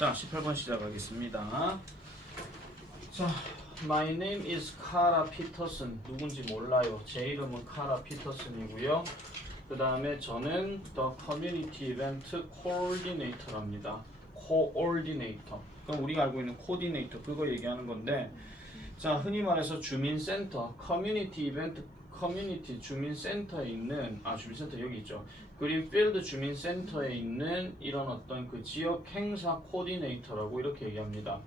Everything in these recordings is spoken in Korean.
자, 18번 시작하겠습니다. 자, My name is Kara Peterson. 누군지 몰라요. 제 이름은 카라 피터슨이고요. 그 다음에 저는 The Community Event Coordinator랍니다. Coordinator. 그럼 우리가 알고 있는 코디네이터 그거 얘기하는 건데, 자, 흔히 말해서 주민센터, 커뮤니티 이벤트, 커뮤니티 주민센터에 있는 주민센터 여기 있죠. 그린필드 주민센터에 있는 이런 어떤 그 지역 행사 코디네이터라고 이렇게 얘기합니다.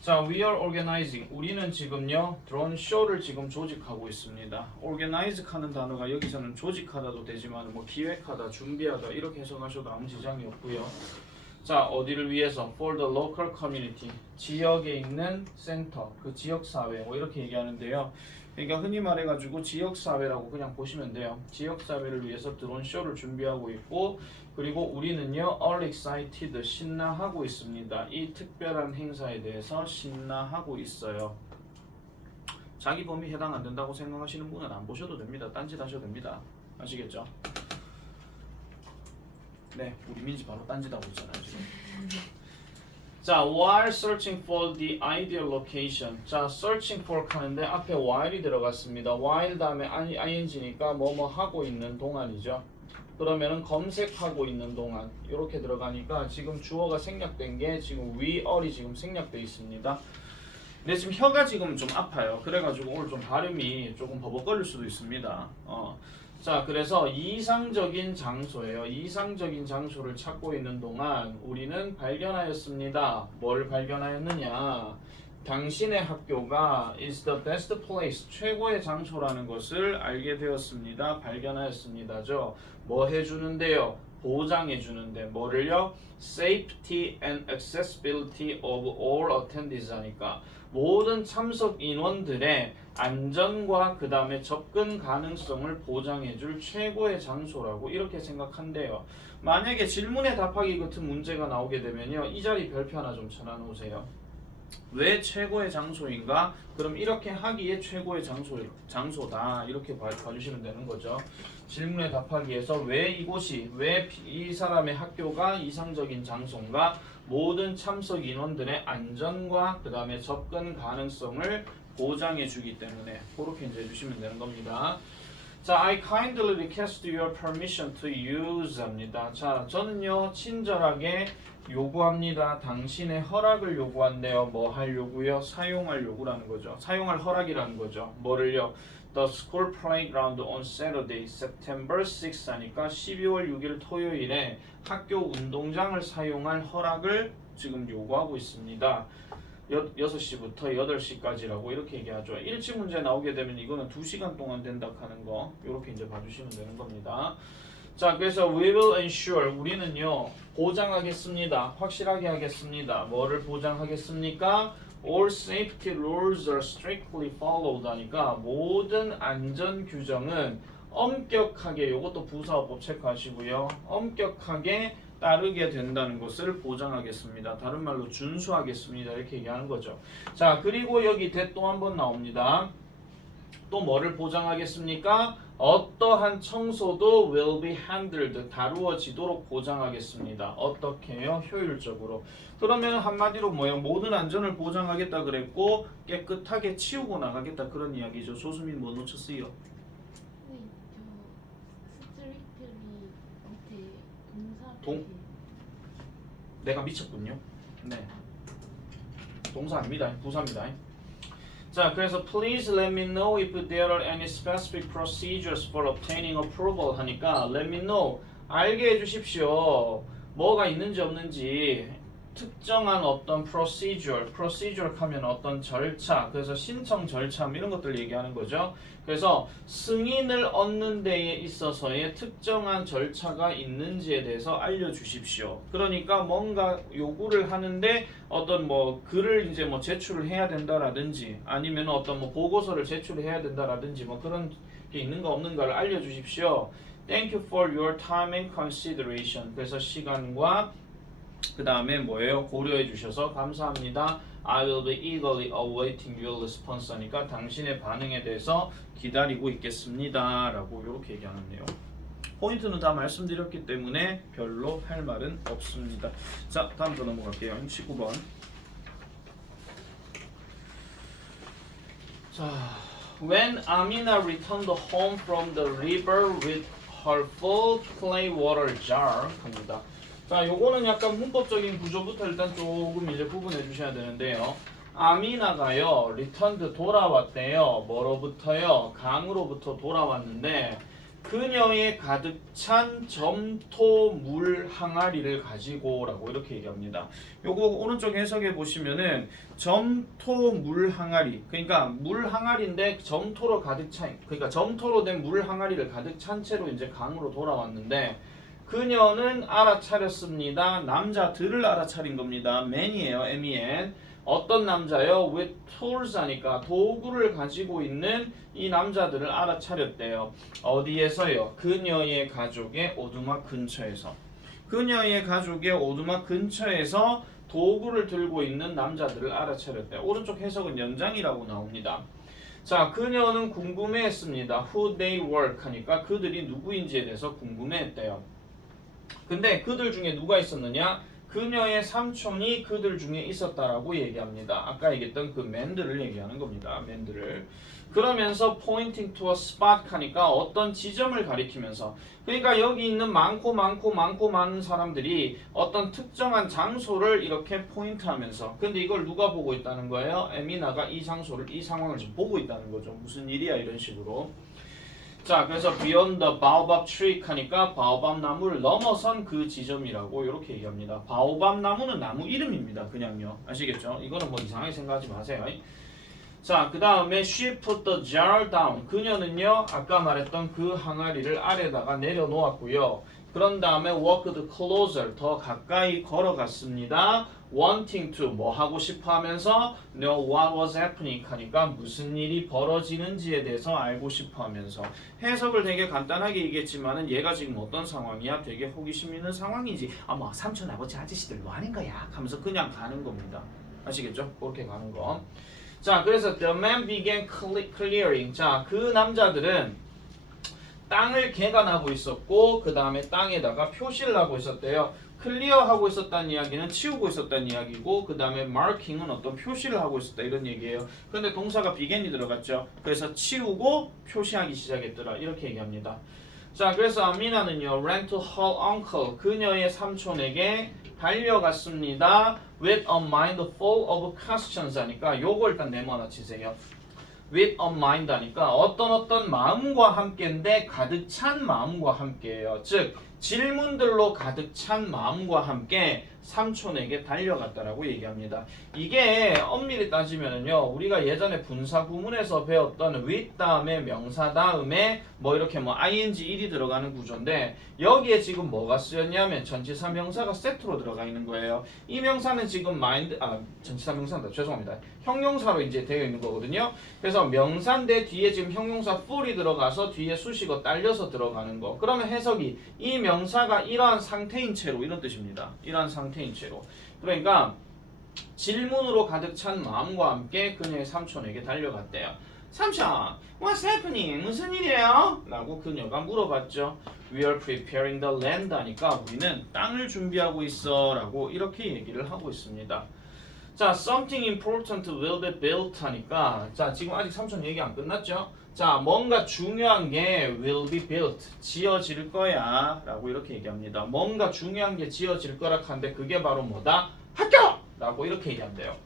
자, we are organizing. 우리는 지금요 드론 쇼를 지금 조직하고 있습니다. organize 하는 단어가 여기서는 조직하다도 되지만 뭐 기획하다, 준비하다 이렇게 해석하셔도 아무 지장이 없고요. 자, 어디를 위해서? For the local community. 지역에 있는 센터, 그 지역사회 뭐 이렇게 얘기하는데요. 그러니까 흔히 말해가지고 지역사회라고 그냥 보시면 돼요. 지역사회를 위해서 드론 쇼를 준비하고 있고, 그리고 우리는요 all excited, 신나하고 있습니다. 이 특별한 행사에 대해서 신나하고 있어요. 자기 범위 해당 안 된다고 생각하시는 분은 안 보셔도 됩니다. 딴짓 하셔도 됩니다. 아시겠죠? 네, 우리 민지 바로 딴짓하고 있잖아요 지금. 자, while searching for the ideal location. 자, searching for 하는데 앞에 while이 들어갔습니다. while 다음에 ing니까 뭐뭐 하고 있는 동안이죠. 그러면은 검색하고 있는 동안 이렇게 들어가니까 지금 주어가 생략된 게 지금 weare이 지금 생략되어 있습니다. 근데 지금 혀가 지금 좀 아파요. 그래가지고 오늘 좀 발음이 조금 버벅거릴 수도 있습니다. 자, 그래서 이상적인 장소예요. 이상적인 장소를 찾고 있는 동안 우리는 발견하였습니다. 뭘 발견하였느냐? 당신의 학교가 is the best place, 최고의 장소라는 것을 알게 되었습니다. 발견하였습니다죠. 뭐 해주는데요? 보장해주는데 뭐를요? Safety and accessibility of all attendees 하니까 모든 참석 인원들의 안전과 그 다음에 접근 가능성을 보장해줄 최고의 장소라고 이렇게 생각한대요. 만약에 질문에 답하기 같은 문제가 나오게 되면요, 이 자리 별표 하나 좀 쳐놔놓으세요. 왜 최고의 장소인가? 그럼 이렇게 하기에 최고의 장소다 이렇게 봐주시면 되는 거죠. 질문에 답하기 위해서 왜 이곳이, 왜 이 사람의 학교가 이상적인 장소인가? 모든 참석 인원들의 안전과 그 다음에 접근 가능성을 보장해 주기 때문에 그렇게 이제 해주시면 되는 겁니다. 자, I kindly request your permission to use 합니다. 자, 저는요 친절하게 요구합니다. 당신의 허락을 요구한대요. 뭐 할 요구요? 사용할 요구라는 거죠. 사용할 허락이라는 거죠. 뭐를요? The school playground on Saturday, September 6 하니까 12월 6일 토요일에 학교 운동장을 사용할 허락을 지금 요구하고 있습니다. 6시부터 8시까지라고 이렇게 얘기하죠. 일치 문제 나오게 되면 이거는 2시간 동안 된다 하는 거 이렇게 이제 봐주시면 되는 겁니다. 자, 그래서 we will ensure, 우리는요 보장하겠습니다. 확실하게 하겠습니다. 뭐를 보장하겠습니까? All safety rules are strictly followed 하니까 모든 안전 규정은 엄격하게, 요것도 부사어법 체크하시고요, 엄격하게 따르게 된다는 것을 보장하겠습니다. 다른 말로 준수하겠습니다. 이렇게 얘기하는 거죠. 자, 그리고 여기 또 한 번 나옵니다. 또 뭐를 보장하겠습니까? 어떠한 청소도 will be handled, 다루어지도록 보장하겠습니다. 어떻게 해요? 효율적으로. 그러면 한마디로 뭐예요? 모든 안전을 보장하겠다 그랬고 깨끗하게 치우고 나가겠다 그런 이야기죠. 조수민 뭐 놓쳤어요? 네, 저 스트리트리 밑에 동? 내가 미쳤군요. 네. 동사 아닙니다. 부사입니다. 자, 그래서 please let me know if there are any specific procedures for obtaining approval 하니까 let me know, 알게 해주십시오. 뭐가 있는지 없는지 특정한 어떤 procedure 하면 어떤 절차, 그래서 신청 절차 이런 것들 얘기하는 거죠. 그래서 승인을 얻는 데에 있어서의 특정한 절차가 있는지에 대해서 알려주십시오. 그러니까 뭔가 요구를 하는데 어떤 뭐 글을 이제 뭐 제출을 해야 된다라든지 아니면 어떤 뭐 보고서를 제출해야 된다라든지 뭐 그런 게 있는가 없는가를 알려주십시오. Thank you for your time and consideration. 그래서 시간과 그 다음에 뭐예요? 고려해 주셔서 감사합니다. I will be eagerly awaiting your response 하니까 당신의 반응에 대해서 기다리고 있겠습니다 라고 이렇게 얘기하는데요. 포인트는 다 말씀드렸기 때문에 별로 할 말은 없습니다. 자, 다음 거 넘어갈게요. 19번. 자, when Amina returned home from the river with her full clay water jar 합니다. 자, 요거는 약간 문법적인 구조부터 일단 조금 이제 구분해 주셔야 되는데요. 아미나가요, returned 돌아왔대요. 뭐로부터요? 강으로부터 돌아왔는데 그녀의 가득 찬 점토 물 항아리를 가지고라고 이렇게 얘기합니다. 요거 오른쪽 해석에 보시면은 점토 물 항아리, 그러니까 물 항아리인데 점토로 가득 찬, 그러니까 점토로 된 물 항아리를 가득 찬 채로 이제 강으로 돌아왔는데 그녀는 알아차렸습니다. 남자들을 알아차린 겁니다. man이에요, men. 어떤 남자요? with tools 하니까 도구를 가지고 있는 이 남자들을 알아차렸대요. 어디에서요? 그녀의 가족의 오두막 근처에서. 그녀의 가족의 오두막 근처에서 도구를 들고 있는 남자들을 알아차렸대요. 오른쪽 해석은 연장이라고 나옵니다. 자, 그녀는 궁금해했습니다. Who they were 하니까 그들이 누구인지에 대해서 궁금해했대요. 근데 그들 중에 누가 있었느냐? 그녀의 삼촌이 그들 중에 있었다라고 얘기합니다. 아까 얘기했던 그 맨들을 얘기하는 겁니다. 맨들을. 그러면서 pointing to a spot 하니까 어떤 지점을 가리키면서, 그러니까 여기 있는 많고 많은 사람들이 어떤 특정한 장소를 이렇게 포인트하면서, 근데 이걸 누가 보고 있다는 거예요? 에미나가 이 장소를, 이 상황을 지금 보고 있다는 거죠. 무슨 일이야 이런 식으로. 자, 그래서 beyond the baobab tree 하니까 바오밥 나무를 넘어선 그 지점이라고 이렇게 얘기합니다. 바오밥 나무는 나무 이름입니다. 그냥요. 아시겠죠? 이거는 뭐 이상하게 생각하지 마세요. 자, 그 다음에 she put the jar down. 그녀는요, 아까 말했던 그 항아리를 아래다가 내려놓았고요. 그런 다음에 walked closer. 더 가까이 걸어갔습니다. wanting to 뭐 하고 싶어 하면서 know what was happening 하니까 무슨 일이 벌어지는지에 대해서 알고 싶어 하면서, 해석을 되게 간단하게 얘기했지만은 얘가 지금 어떤 상황이야? 되게 호기심 있는 상황이지. 뭐 삼촌 아버지 아저씨들 뭐 하는 거야? 하면서 그냥 가는 겁니다. 아시겠죠? 그렇게 가는 거. 자, 그래서 the man began clearing. 자, 그 남자들은 땅을 개간하고 있었고 그 다음에 땅에다가 표시를 하고 있었대요. 클리어하고 있었다는 이야기는 치우고 있었다는 이야기고, 그 다음에 marking은 어떤 표시를 하고 있었다 이런 얘기예요. 근데 동사가 began이 들어갔죠. 그래서 치우고 표시하기 시작했더라 이렇게 얘기합니다. 자, 그래서 아미나는요 ran to her uncle. 그녀의 삼촌에게 달려갔습니다. with a mind full of questions 하니까 요거 일단 네모 하나 치세요. with a mind 하니까 어떤 마음과 함께인데 가득 찬 마음과 함께예요. 즉 질문들로 가득 찬 마음과 함께 삼촌에게 달려갔다라고 얘기합니다. 이게 엄밀히 따지면은요, 우리가 예전에 분사 구문에서 배웠던 with 다음에 명사 다음에 뭐 이렇게 뭐 ing 일이 들어가는 구조인데, 여기에 지금 뭐가 쓰였냐면 전치사 명사가 세트로 들어가 있는 거예요. 이 명사는 지금 mind, 전치사 명사입니다. 죄송합니다. 형용사로 이제 되어 있는 거거든요. 그래서 명사인데 뒤에 지금 형용사 full이 들어가서 뒤에 수식어 딸려서 들어가는 거. 그러면 해석이 이 명사가 이러한 상태인 채로, 이런 뜻입니다. 이러한 상태인 채로. 그러니까 질문으로 가득 찬 마음과 함께 그녀의 삼촌에게 달려갔대요. 삼촌, what's happening? 무슨 일이에요? 라고 그녀가 물어봤죠. We are preparing the land 하니까 우리는 땅을 준비하고 있어 라고 이렇게 얘기를 하고 있습니다. 자, something important will be built 하니까, 자, 지금 아직 삼촌 얘기 안 끝났죠? 자, 뭔가 중요한 게 will be built, 지어질 거야 라고 이렇게 얘기합니다. 뭔가 중요한 게 지어질 거라 하는데 그게 바로 뭐다? 학교! 라고 이렇게 얘기한대요.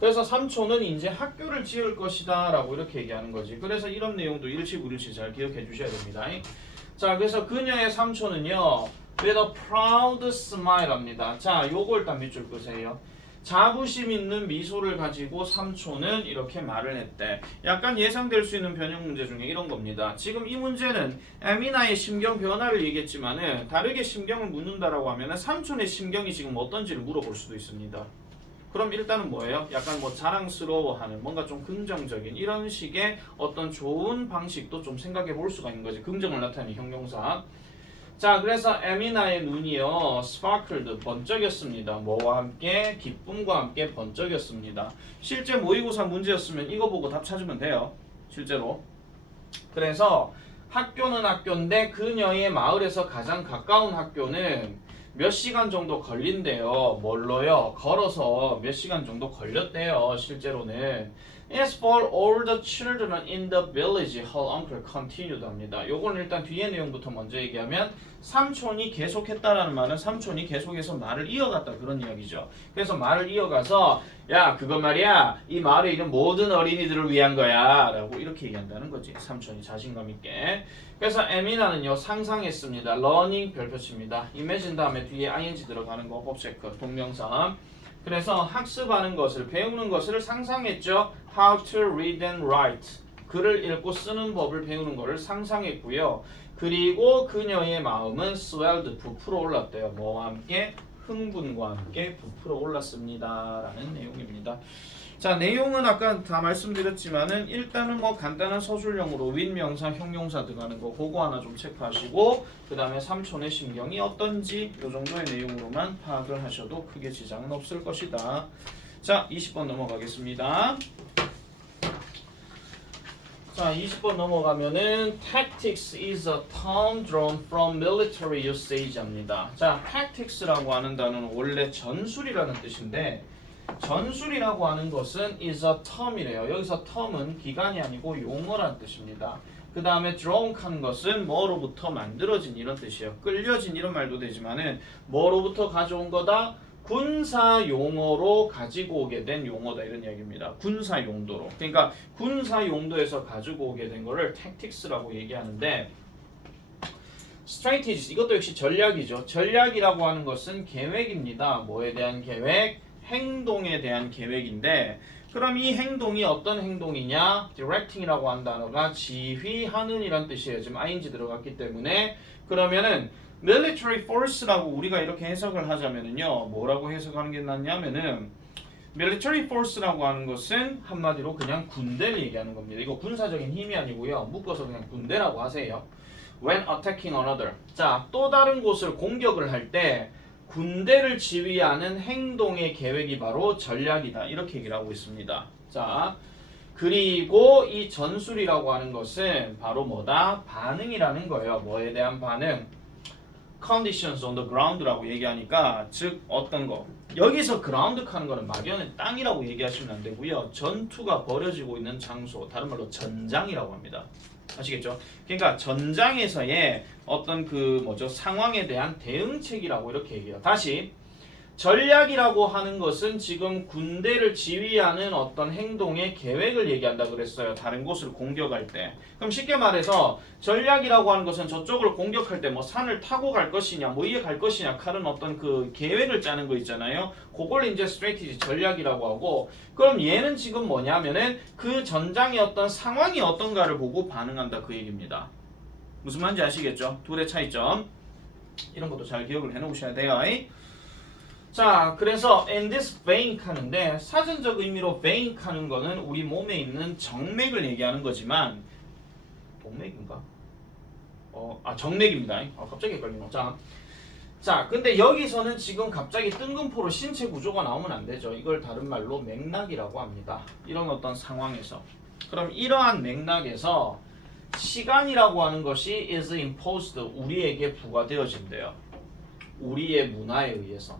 그래서 삼촌은 이제 학교를 지을 것이다 라고 이렇게 얘기하는 거지. 그래서 이런 내용도 일치구일치 잘 기억해 주셔야 됩니다. 자, 그래서 그녀의 삼촌은요 with a proud smile 합니다. 자, 요거 일단 밑줄 끄세요. 자부심 있는 미소를 가지고 삼촌은 이렇게 말을 했대. 약간 예상될 수 있는 변형 문제 중에 이런 겁니다. 지금 이 문제는 에미나의 심경 변화를 얘기했지만은 다르게 심경을 묻는다라고 하면은 삼촌의 심경이 지금 어떤지를 물어볼 수도 있습니다. 그럼 일단은 뭐예요? 약간 뭐 자랑스러워하는, 뭔가 좀 긍정적인 이런 식의 어떤 좋은 방식도 좀 생각해 볼 수가 있는 거지. 긍정을 나타내는 형용사. 자, 그래서 에미나의 눈이요 sparkled, 번쩍였습니다. 뭐와 함께? 기쁨과 함께 번쩍였습니다. 실제 모의고사 문제였으면 이거 보고 답 찾으면 돼요. 실제로. 그래서 학교는 학교인데 그녀의 마을에서 가장 가까운 학교는 몇 시간 정도 걸린대요. 뭘로요? 걸어서 몇 시간 정도 걸렸대요. 실제로는. As for all the children in the village, her uncle continued 합니다. 요거는 일단 뒤에 내용부터 먼저 얘기하면 삼촌이 계속했다라는 말은 삼촌이 계속해서 말을 이어갔다 그런 이야기죠. 그래서 말을 이어가서 야 그거 말이야 이 마을에 있는 모든 어린이들을 위한 거야 라고 이렇게 얘기한다는 거지. 삼촌이 자신감 있게. 그래서 에미나는요 상상했습니다. learning 별표치입니다. imagine 다음에 뒤에 ing 들어가는 거 object 동명사. 그래서 학습하는 것을 배우는 것을 상상했죠. How to read and write. 글을 읽고 쓰는 법을 배우는 것을 상상했고요. 그리고 그녀의 마음은 swelled 부풀어 올랐대요. 뭐와 함께? 흥분과 함께 부풀어 올랐습니다. 라는 내용입니다. 자, 내용은 아까 다 말씀드렸지만은 일단은 뭐 간단한 서술형으로 윈명사, 형용사 들어가는 거 그거 하나 좀 체크하시고 그 다음에 삼촌의 심경이 어떤지 이 정도의 내용으로만 파악을 하셔도 크게 지장은 없을 것이다. 자, 20번 넘어가겠습니다. 자, 20번 넘어가면은 tactics is a term drawn from military usage 합니다. 자, tactics라고 하는 단어는 원래 전술이라는 뜻인데 전술이라고 하는 것은 is a term이래요. 여기서 term은 기간이 아니고 용어란 뜻입니다. 그 다음에 drawn 하는 것은 뭐로부터 만들어진 이런 뜻이에요. 끌려진 이런 말도 되지만은 뭐로부터 가져온 거다? 군사 용어로 가지고 오게 된 용어다 이런 이야기입니다. 군사 용도로. 그러니까 군사 용도에서 가지고 오게 된 거를 tactics라고 얘기하는데 strategy 이것도 역시 전략이죠. 전략이라고 하는 것은 계획입니다. 뭐에 대한 계획? 행동에 대한 계획인데 그럼 이 행동이 어떤 행동이냐? directing이라고 한 단어가 지휘하는 이란 뜻이에요. 지금 ing 들어갔기 때문에 그러면은 military force라고 우리가 이렇게 해석을 하자면은요. 뭐라고 해석하는 게 낫냐면은 military force라고 하는 것은 한마디로 그냥 군대를 얘기하는 겁니다. 이거 군사적인 힘이 아니고요. 묶어서 그냥 군대라고 하세요. when attacking another. 자, 또 다른 곳을 공격을 할 때 군대를 지휘하는 행동의 계획이 바로 전략이다. 이렇게 얘기를 하고 있습니다. 자, 그리고 이 전술이라고 하는 것은 바로 뭐다? 반응이라는 거예요. 뭐에 대한 반응? conditions on the ground라고 얘기하니까 즉 어떤 거 여기서 ground 하는 거는 막연한 땅이라고 얘기하시면 안 되고요. 전투가 벌어지고 있는 장소 다른 말로 전장이라고 합니다. 아시겠죠? 그러니까 전장에서의 어떤 그 뭐죠 상황에 대한 대응책이라고 이렇게 얘기해요. 다시 전략이라고 하는 것은 지금 군대를 지휘하는 어떤 행동의 계획을 얘기한다 그랬어요. 다른 곳을 공격할 때. 그럼 쉽게 말해서 전략이라고 하는 것은 저쪽을 공격할 때 뭐 산을 타고 갈 것이냐, 뭐 이에 갈 것이냐, 하는 어떤 그 계획을 짜는 거 있잖아요. 그걸 이제 strategy 전략이라고 하고, 그럼 얘는 지금 뭐냐면은 그 전장의 어떤 상황이 어떤가를 보고 반응한다 그 얘기입니다. 무슨 말인지 아시겠죠? 둘의 차이점. 이런 것도 잘 기억을 해놓으셔야 돼요. 자, 그래서 in this vein 하는데 사전적 의미로 vein 하는 거는 우리 몸에 있는 정맥을 얘기하는 거지만 동맥인가? 정맥입니다. 갑자기 헷갈리네. 자, 근데 여기서는 지금 갑자기 뜬금포로 신체 구조가 나오면 안 되죠. 이걸 다른 말로 맥락이라고 합니다. 이런 어떤 상황에서. 그럼 이러한 맥락에서 시간이라고 하는 것이 is imposed 우리에게 부과되어진대요. 우리의 문화에 의해서.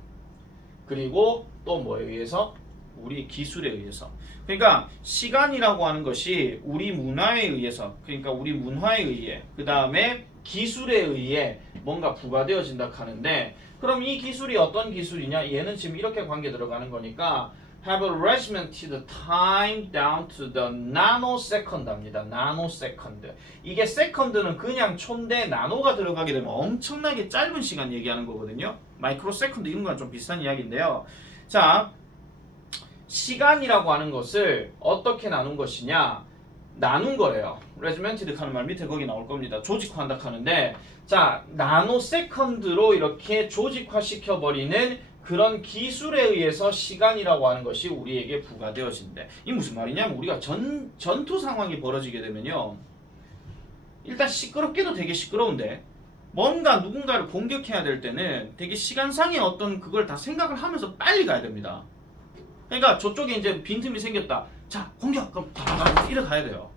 그리고 또 뭐에 의해서? 우리 기술에 의해서. 그러니까 시간이라고 하는 것이 우리 문화에 의해서, 그러니까 우리 문화에 의해, 그 다음에 기술에 의해 뭔가 부과되어진다 하는데, 그럼 이 기술이 어떤 기술이냐? 얘는 지금 이렇게 관계 들어가는 거니까 have regimented time down to the nanosecond 합니다. nanosecond. 이게 second는 그냥 초인데 나노가 들어가게 되면 엄청나게 짧은 시간 얘기하는 거거든요. 마이크로세컨드 이런 거랑 좀 비슷한 이야기인데요. 자, 시간이라고 하는 것을 어떻게 나눈 것이냐? 나눈 거래요. regimented 하는 말 밑에 거기 나올 겁니다. 조직화한다 하는데, 자, 나노세컨드로 이렇게 조직화 시켜버리는 그런 기술에 의해서 시간이라고 하는 것이 우리에게 부과되어진대. 이게 무슨 말이냐면 우리가 전투 상황이 벌어지게 되면요. 일단 시끄럽게도 되게 시끄러운데 뭔가 누군가를 공격해야 될 때는 되게 시간상의 어떤 그걸 다 생각을 하면서 빨리 가야 됩니다. 그러니까 저쪽에 이제 빈틈이 생겼다. 자, 공격! 그럼 이래 가야 돼요.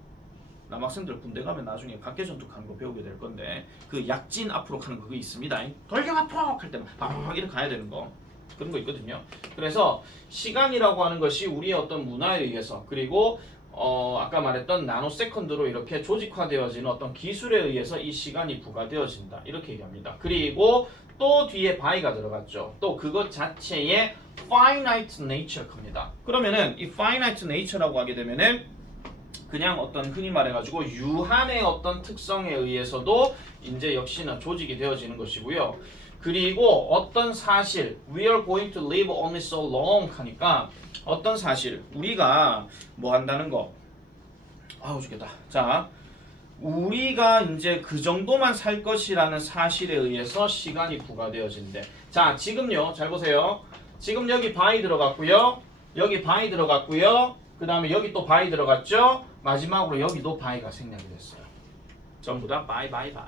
남학생들 군대 가면 나중에 각개전투하는 거 배우게 될 건데 그 약진 앞으로 가는 거 그게 있습니다. 돌격 앞으로 할 때 막 이렇게 가야 되는 거 그런 거 있거든요. 그래서 시간이라고 하는 것이 우리의 어떤 문화에 의해서 그리고 아까 말했던 나노세컨드로 이렇게 조직화되어지는 어떤 기술에 의해서 이 시간이 부과되어진다 이렇게 얘기합니다. 그리고 또 뒤에 by가 들어갔죠. 또 그것 자체의 finite nature 겁니다. 그러면은 이 finite nature라고 하게 되면은 그냥 어떤 흔히 말해가지고 유한의 어떤 특성에 의해서도 이제 역시나 조직이 되어지는 것이고요. 그리고 어떤 사실 we are going to live only so long 하니까 어떤 사실 우리가 뭐 한다는 거 아우 죽겠다. 자 우리가 이제 그 정도만 살 것이라는 사실에 의해서 시간이 부과되어진대. 자 지금요 잘 보세요. 지금 여기 by 들어갔고요. 여기 by 들어갔고요. 그 다음에 여기 또 by 들어갔죠. 마지막으로 여기도 by가 생략이 됐어요. 전부 다 by by by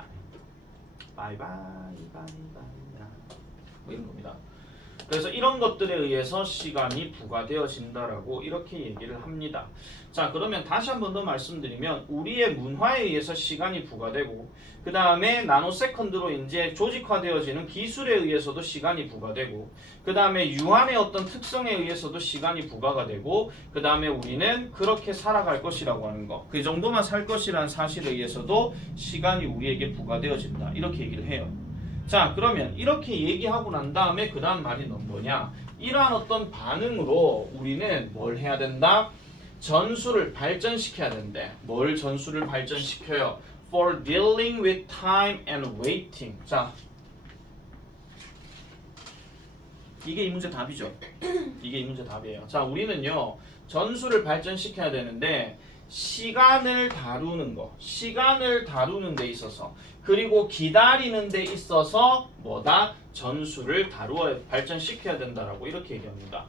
by by by by 뭐 이런 겁니다. 그래서 이런 것들에 의해서 시간이 부과되어진다라고 이렇게 얘기를 합니다. 자 그러면 다시 한 번 더 말씀드리면 우리의 문화에 의해서 시간이 부과되고 그 다음에 나노세컨드로 이제 조직화되어지는 기술에 의해서도 시간이 부과되고 그 다음에 유한의 어떤 특성에 의해서도 시간이 부과가 되고 그 다음에 우리는 그렇게 살아갈 것이라고 하는 거 그 정도만 살 것이라는 사실에 의해서도 시간이 우리에게 부과되어진다 이렇게 얘기를 해요. 자 그러면 이렇게 얘기하고 난 다음에 그 다음 말이 뭐냐 이러한 어떤 반응으로 우리는 뭘 해야 된다? 전술을 발전시켜야 된대. 뭘 전술을 발전시켜요? For dealing with time and waiting. 자 이게 이 문제 답이죠. 이게 이 문제 답이에요. 자 우리는요 전술을 발전시켜야 되는데 시간을 다루는 거 시간을 다루는 데 있어서 그리고 기다리는 데 있어서 뭐다? 전술을 발전시켜야 된다라고 이렇게 얘기합니다.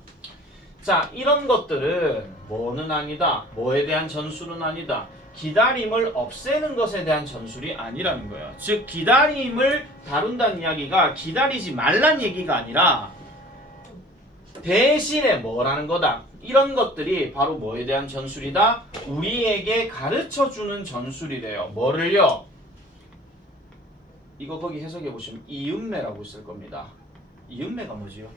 자 이런 것들은 뭐는 아니다. 뭐에 대한 전술은 아니다. 기다림을 없애는 것에 대한 전술이 아니라는 거예요. 즉 기다림을 다룬다는 이야기가 기다리지 말란 얘기가 아니라 대신에 뭐라는 거다. 이런 것들이 바로 뭐에 대한 전술이다? 우리에게 가르쳐주는 전술이래요. 뭐를요? 이거 거기 해석해 보시면 이음매라고 있을 겁니다. 이음매가 뭐지요?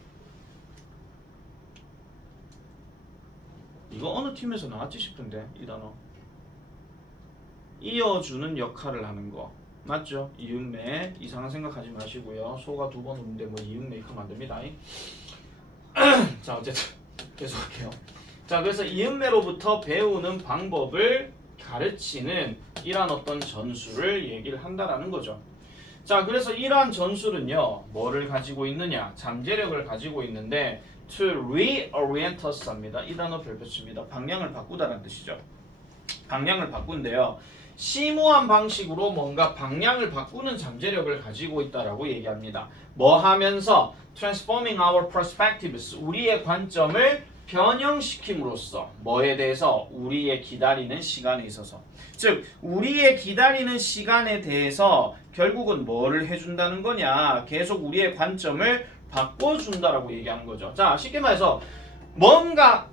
이거 어느 팀에서 나왔지 싶은데 이 단어 이어주는 역할을 하는 거 맞죠? 이음매 이상한 생각하지 마시고요. 소가 두 번 우는데 뭐 이음매 이렇게 하면 안 됩니다. 자 어쨌든 계속할게요. 자 그래서 이음매로부터 배우는 방법을 가르치는 이러한 어떤 전술을 얘기를 한다라는 거죠. 자 그래서 이러한 전술은요 뭐를 가지고 있느냐 잠재력을 가지고 있는데 to reorient us 합니다. 이 단어 별표칩니다. 방향을 바꾸다라는 뜻이죠. 방향을 바꾼대요. 심오한 방식으로 뭔가 방향을 바꾸는 잠재력을 가지고 있다라고 얘기합니다. 뭐 하면서 transforming our perspectives 우리의 관점을 변형시킴으로써 뭐에 대해서 우리의 기다리는 시간에 있어서 즉 우리의 기다리는 시간에 대해서 결국은 뭐를 해준다는 거냐 계속 우리의 관점을 바꿔준다라고 얘기하는 거죠. 자 쉽게 말해서 뭔가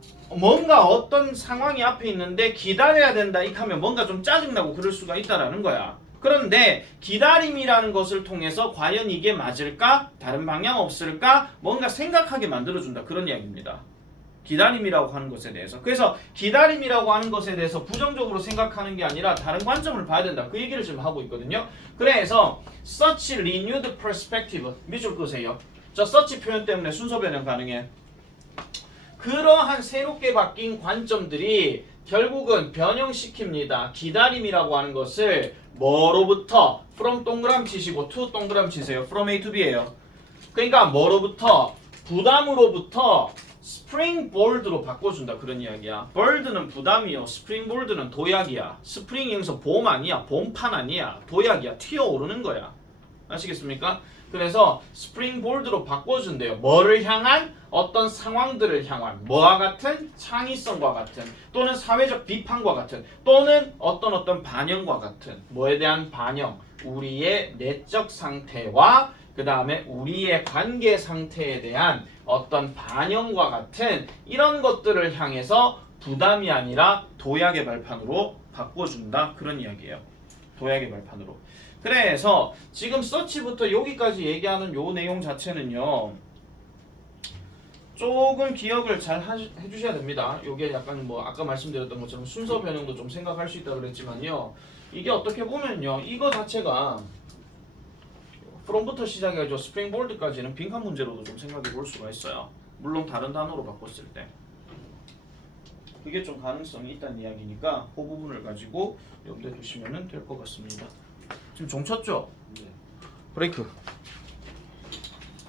어떤 상황이 앞에 있는데 기다려야 된다 이 하면 뭔가 좀 짜증나고 그럴 수가 있다라는 거야. 그런데 기다림이라는 것을 통해서 과연 이게 맞을까? 다른 방향 없을까? 뭔가 생각하게 만들어준다 그런 이야기입니다. 기다림이라고 하는 것에 대해서. 그래서 기다림이라고 하는 것에 대해서 부정적으로 생각하는 게 아니라 다른 관점을 봐야 된다. 그 얘기를 지금 하고 있거든요. 그래서 such renewed perspective 밑줄 끄세요. 저 such 표현 때문에 순서 변형 가능해. 그러한 새롭게 바뀐 관점들이 결국은 변형시킵니다. 기다림이라고 하는 것을 뭐로부터 from 동그라미 치시고 to 동그라미 치세요. from A to B예요. 그러니까 뭐로부터 부담으로부터 스프링볼드로 바꿔준다 그런 이야기야. 볼드는 부담이요. 스프링볼드는 도약이야. 스프링이 여기서 봄 아니야. 봄판 아니야. 도약이야. 튀어오르는 거야. 아시겠습니까? 그래서 스프링볼드로 바꿔준대요. 뭐를 향한? 어떤 상황들을 향한 뭐와 같은? 창의성과 같은 또는 사회적 비판과 같은 또는 어떤 반영과 같은 뭐에 대한 반영? 우리의 내적 상태와 그 다음에 우리의 관계 상태에 대한 어떤 반영과 같은 이런 것들을 향해서 부담이 아니라 도약의 발판으로 바꿔준다 그런 이야기예요. 도약의 발판으로. 그래서 지금 서치부터 여기까지 얘기하는 요 내용 자체는요. 조금 기억을 잘 해주셔야 됩니다. 요게 약간 뭐 아까 말씀드렸던 것처럼 순서 변형도 좀 생각할 수 있다 그랬지만요. 이게 어떻게 보면요. 이거 자체가 from부터 시작해가지고 springboard까지는 빈칸 문제로도 좀 생각해 볼 수가 있어요. 물론 다른 단어로 바꿨을 때. 그게 좀 가능성이 있다는 이야기니까 그 부분을 가지고 염두에 두시면 될 것 같습니다. 지금 종 쳤죠? 네. 브레이크.